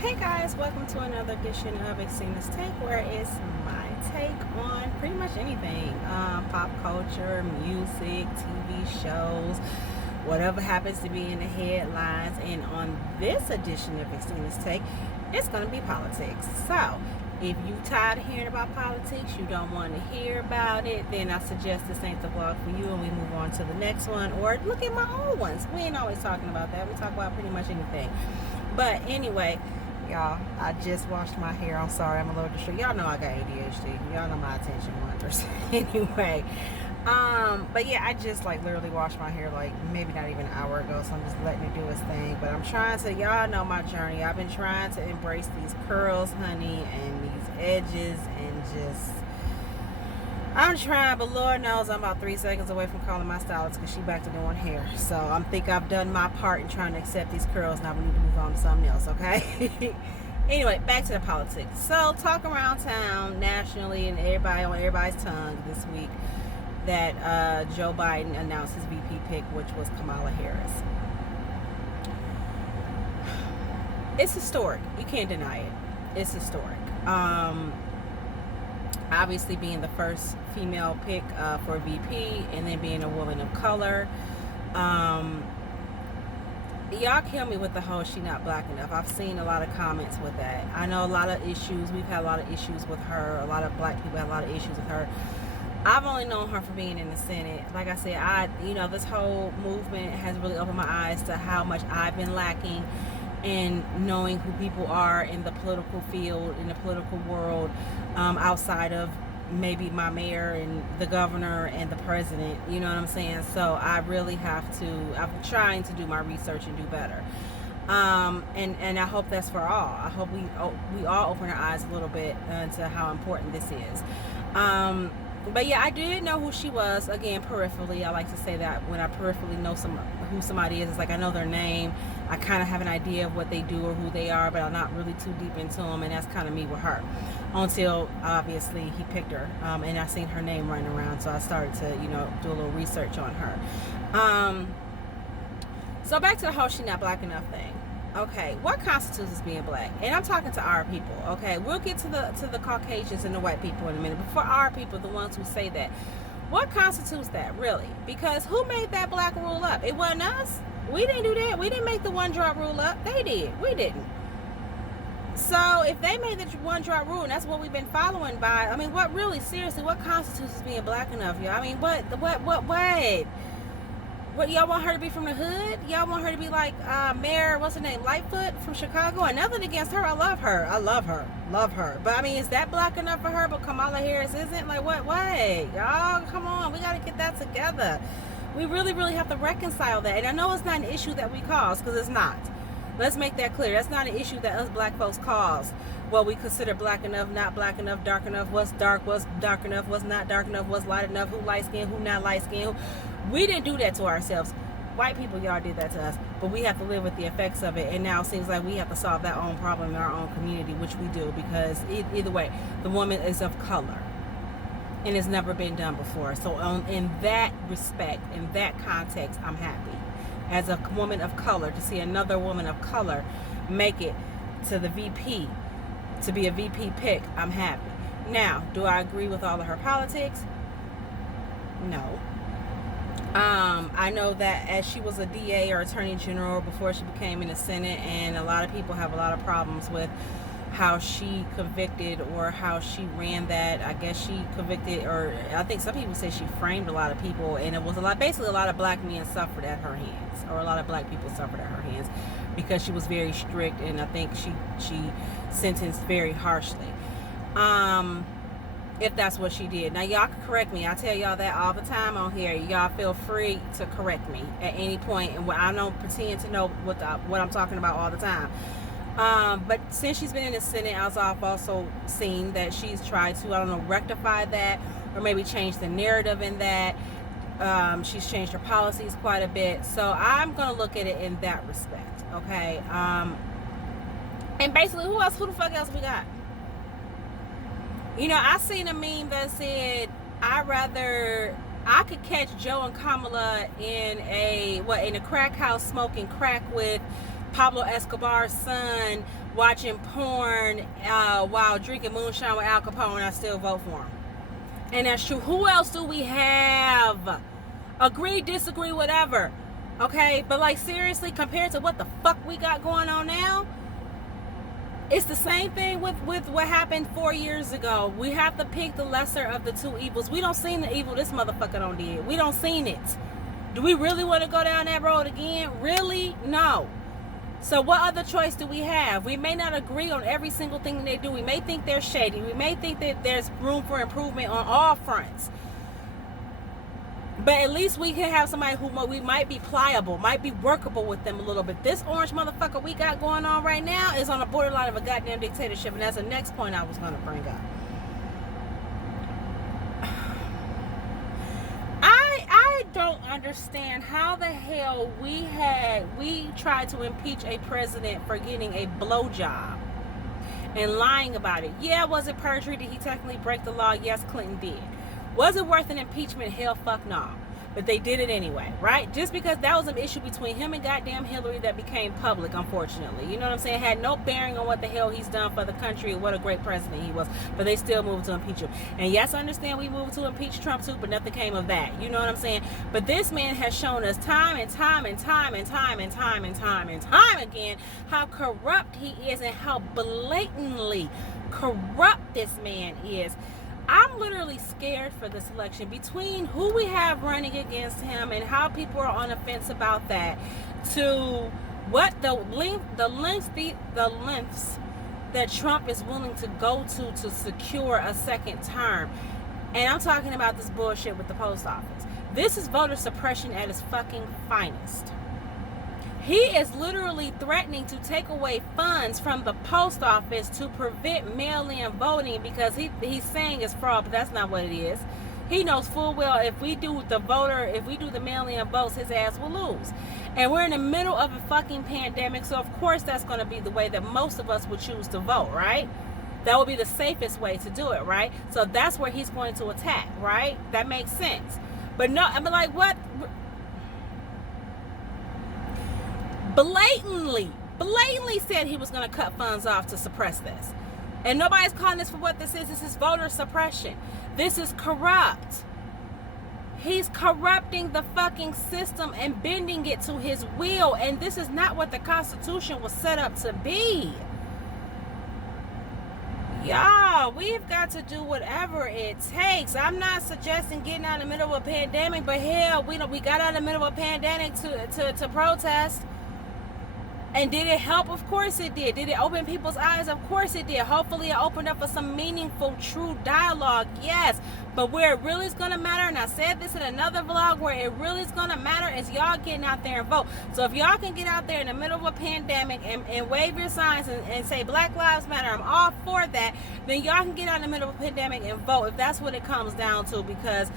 Hey guys, welcome to another edition of Xena's Take, where it's my take on pretty much anything, pop culture, music, TV shows, whatever happens to be in the headlines. And on this edition of Xena's Take, it's going to be politics. So if you tired of hearing about politics, you don't want to hear about it, then I suggest this ain't the vlog for you and we move on to the next one, or look at my old ones. We ain't always talking about that. We talk about pretty much anything. But anyway, y'all, I just washed my hair. I'm sorry, I'm a little distracted. Y'all know I got ADHD. Y'all know my attention wanders. Anyway, but yeah, I just like literally washed my hair like maybe not even an hour ago, so I'm just letting it do its thing. But I'm trying to, y'all know my journey. I've been trying to embrace these curls, honey, and these edges, and just I'm trying, but Lord knows I'm about 3 seconds away from calling my stylist because she back to doing hair. So I think I've done my part in trying to accept these curls. Now we need to move on to something else, okay? Anyway, back to the politics. So talk around town nationally and everybody on everybody's tongue this week that Joe Biden announced his VP pick, which was Kamala Harris. It's historic. You can't deny it. It's historic. Obviously being the first female pick for VP, and then being a woman of color. Y'all kill me with the whole she not black enough. I've seen a lot of comments with that. I know a lot of issues. We've had a lot of issues with her. A lot of black people had a lot of issues with her. I've only known her for being in the Senate. Like I said, this whole movement has really opened my eyes to how much I've been lacking in knowing who people are in the political field, in the political world, outside of maybe my mayor and the governor and the president. You know what I'm saying? So I really have to, I'm trying to do my research and do better. And I hope that's for all. I hope we all open our eyes a little bit into how important this is. But yeah, I did know who she was. Again, peripherally. I like to say that when I peripherally know who somebody is, it's like I know their name. I kind of have an idea of what they do or who they are, but I'm not really too deep into them. And that's kind of me with her. Until obviously he picked her, and I seen her name running around, so I started to, do a little research on her. So back to the whole she not black enough thing. Okay, what constitutes as being black? And I'm talking to our people. Okay, we'll get to the Caucasians and the white people in a minute. But for our people, the ones who say that, what constitutes that really? Because who made that black rule up? It wasn't us. We didn't do that. We didn't make the one drop rule up. They did. We didn't. So if they made the one drop rule, and that's what we've been following by, I mean, what really, seriously, what constitutes as being black enough, y'all? I mean, what? What, y'all want her to be from the hood? Y'all want her to be like Mayor, what's her name, Lightfoot from Chicago? And nothing against her. I love her. Love her. But I mean, is that black enough for her? But Kamala Harris isn't? Like, what? Y'all, come on. We got to get that together. We really, really have to reconcile that. And I know it's not an issue that we cause, because it's not. Let's make that clear. That's not an issue that us black folks cause. What we consider black enough, not black enough, dark enough, what's dark enough, what's not dark enough, what's light enough, who light skinned, who not light skinned. We didn't do that to ourselves. White people, y'all did that to us. But we have to live with the effects of it. And now it seems like we have to solve that own problem in our own community, which we do, because either way, the woman is of color. And it's never been done before. So in that respect, in that context, I'm happy. As a woman of color, to see another woman of color make it to the VP, to be a VP pick, I'm happy. Now, do I agree with all of her politics? No. I know that as she was a DA or Attorney General before she became in the Senate, and a lot of people have a lot of problems with how she convicted or how she ran that. I guess she convicted, or I think some people say she framed a lot of people, and it was basically a lot of black men suffered at her hands, or a lot of black people suffered at her hands, because she was very strict, and I think she sentenced very harshly. If that's what she did. Now y'all can correct me. I tell y'all that all the time on here. Y'all feel free to correct me at any point, and I don't pretend to know what I'm talking about all the time. But since she's been in the Senate, I've also seen that she's tried to, I don't know, rectify that, or maybe change the narrative in that. She's changed her policies quite a bit. So I'm going to look at it in that respect, okay? And basically, who the fuck else we got? I seen a meme that said, I could catch Joe and Kamala in a crack house smoking crack with Pablo Escobar's son watching porn while drinking moonshine with Al Capone, I still vote for him. And that's true. Who else do we have? Agree, disagree, whatever. Okay, but like seriously, compared to what the fuck we got going on now, it's the same thing with what happened 4 years ago. We have to pick the lesser of the two evils. We don't seen the evil this motherfucker don't did. We don't seen it. Do we really want to go down that road again? Really? No. So what other choice do we have? We may not agree on every single thing that they do. We may think they're shady. We may think that there's room for improvement on all fronts. But at least we can have somebody who we might be pliable, might be workable with them a little bit. This orange motherfucker we got going on right now is on the borderline of a goddamn dictatorship. And that's the next point I was going to bring up. I don't understand how the hell we tried to impeach a president for getting a blowjob and lying about it. Yeah, was it perjury? Did he technically break the law? Yes, Clinton did. Was it worth an impeachment? Hell fuck no. But they did it anyway, right? Just because that was an issue between him and goddamn Hillary that became public, unfortunately. You know what I'm saying? It had no bearing on what the hell he's done for the country or what a great president he was. But they still moved to impeach him. And yes, I understand we moved to impeach Trump too, but nothing came of that. You know what I'm saying? But this man has shown us time and time and time and time and time and time and time again how corrupt he is and how blatantly corrupt this man is. I'm literally scared for this election between who we have running against him and how people are on the fence about that, to what the lengths that Trump is willing to go to secure a second term. And I'm talking about this bullshit with the post office. This is voter suppression at its fucking finest. He is literally threatening to take away funds from the post office to prevent mail-in voting because he's saying it's fraud, but that's not what it is. He knows full well if we do the mail-in votes, his ass will lose. And we're in the middle of a fucking pandemic, so of course that's going to be the way that most of us would choose to vote, right? That would be the safest way to do it, right? So that's where he's going to attack, right? That makes sense. But no, I mean, like, what? Blatantly said he was going to cut funds off to suppress this. And nobody's calling this for what this is. This is voter suppression. This is corrupt. He's corrupting the fucking system and bending it to his will. And this is not what the Constitution was set up to be. Y'all, we've got to do whatever it takes. I'm not suggesting getting out in the middle of a pandemic, but hell, we got out in the middle of a pandemic to protest. And did it help? Of course it did. Did it open people's eyes? Of course it did. Hopefully it opened up for some meaningful, true dialogue. Yes. But where it really is going to matter, and I said this in another vlog, where it really is going to matter is y'all getting out there and vote. So if y'all can get out there in the middle of a pandemic and wave your signs and say Black Lives Matter, I'm all for that, then y'all can get out in the middle of a pandemic and vote if that's what it comes down to, because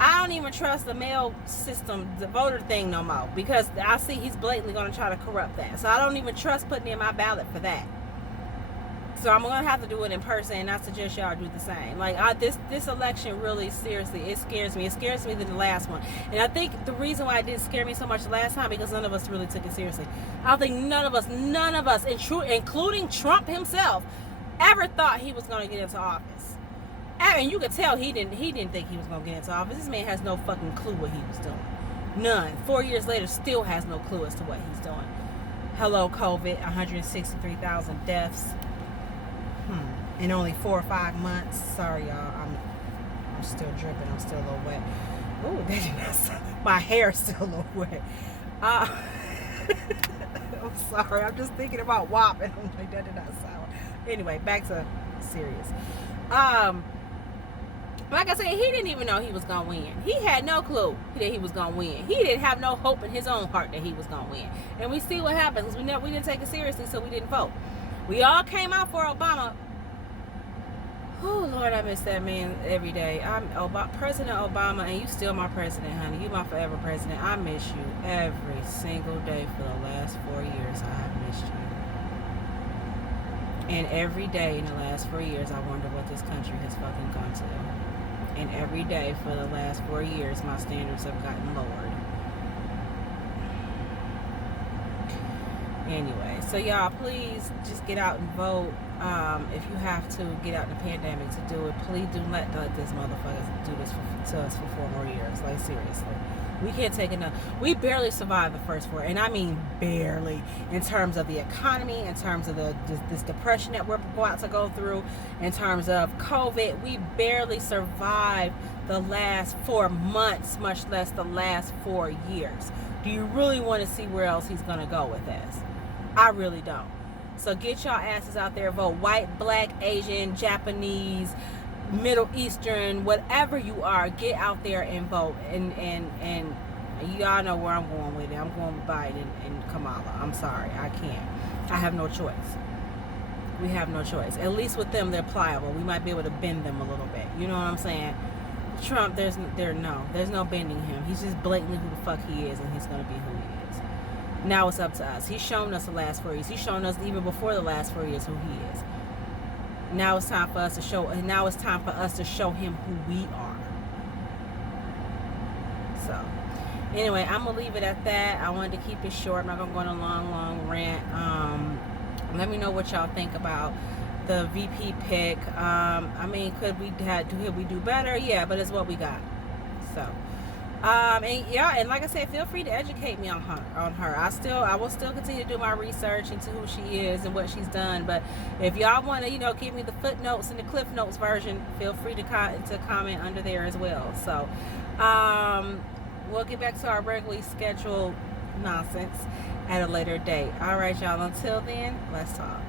I don't even trust the mail system, the voter thing no more, because I see he's blatantly going to try to corrupt that. So I don't even trust putting in my ballot for that. So I'm going to have to do it in person, and I suggest y'all do the same. Like, this election really, seriously, it scares me. It scares me than the last one. And I think the reason why it didn't scare me so much the last time, because none of us really took it seriously. I don't think none of us, including Trump himself, ever thought he was going to get into office. And you could tell he didn't think he was going to get into office. This man has no fucking clue what he was doing. None. 4 years later, still has no clue as to what he's doing. Hello, COVID. 163,000 deaths. In only 4 or 5 months. Sorry, y'all. I'm still dripping. I'm still a little wet. Ooh, that did not sound. My hair's still a little wet. I'm sorry. I'm just thinking about WAP, and I'm like, that did not sound. Anyway, back to serious. Like I said, he didn't even know he was going to win. He had no clue that he was going to win. He didn't have no hope in his own heart that he was going to win. And we see what happens. We didn't take it seriously, so we didn't vote. We all came out for Obama. Oh, Lord, I miss that man every day. I'm President Obama, and you still my president, honey. You my forever president. I miss you every single day for the last 4 years. I have missed you. And every day in the last 4 years, I wonder what this country has fucking gone to. And every day for the last 4 years, my standards have gotten lowered. Anyway, so y'all, please just get out and vote. If you have to get out in the pandemic to do it, please do not let this motherfucker do this to us for 4 more years. Like, seriously. We can't take enough. We barely survived the first 4, and I mean barely, in terms of the economy, in terms of this depression that we're about to go through, in terms of COVID. We barely survived the last 4 months, much less the last 4 years. Do you really want to see where else he's going to go with this? I really don't. So get y'all asses out there, vote. White, black, Asian, Japanese, Middle Eastern, whatever you are, get out there and vote. And y'all know where I'm going with it. I'm going with Biden and Kamala. I'm sorry, I can't. I have no choice. We have no choice. At least with them, they're pliable. We might be able to bend them a little bit. You know what I'm saying? Trump, there's no bending him. He's just blatantly who the fuck he is, and he's gonna be who he is. Now it's up to us. He's shown us the last 4 years. He's shown us even before the last 4 years who he is. Now it's time for us to show. Now it's time for us to show him who we are. So, anyway, I'm gonna leave it at that. I wanted to keep it short. I'm not gonna go on a long rant. Let me know what y'all think about the VP pick. I mean, could we do better? Yeah, but it's what we got. So, and yeah, and like I said, feel free to educate me on her. I will still continue to do my research into who she is and what she's done. But if y'all want to, give me the footnotes and the Cliff Notes version, feel free to comment under there as well. So, we'll get back to our regularly scheduled nonsense at a later date. All right, y'all. Until then, let's talk.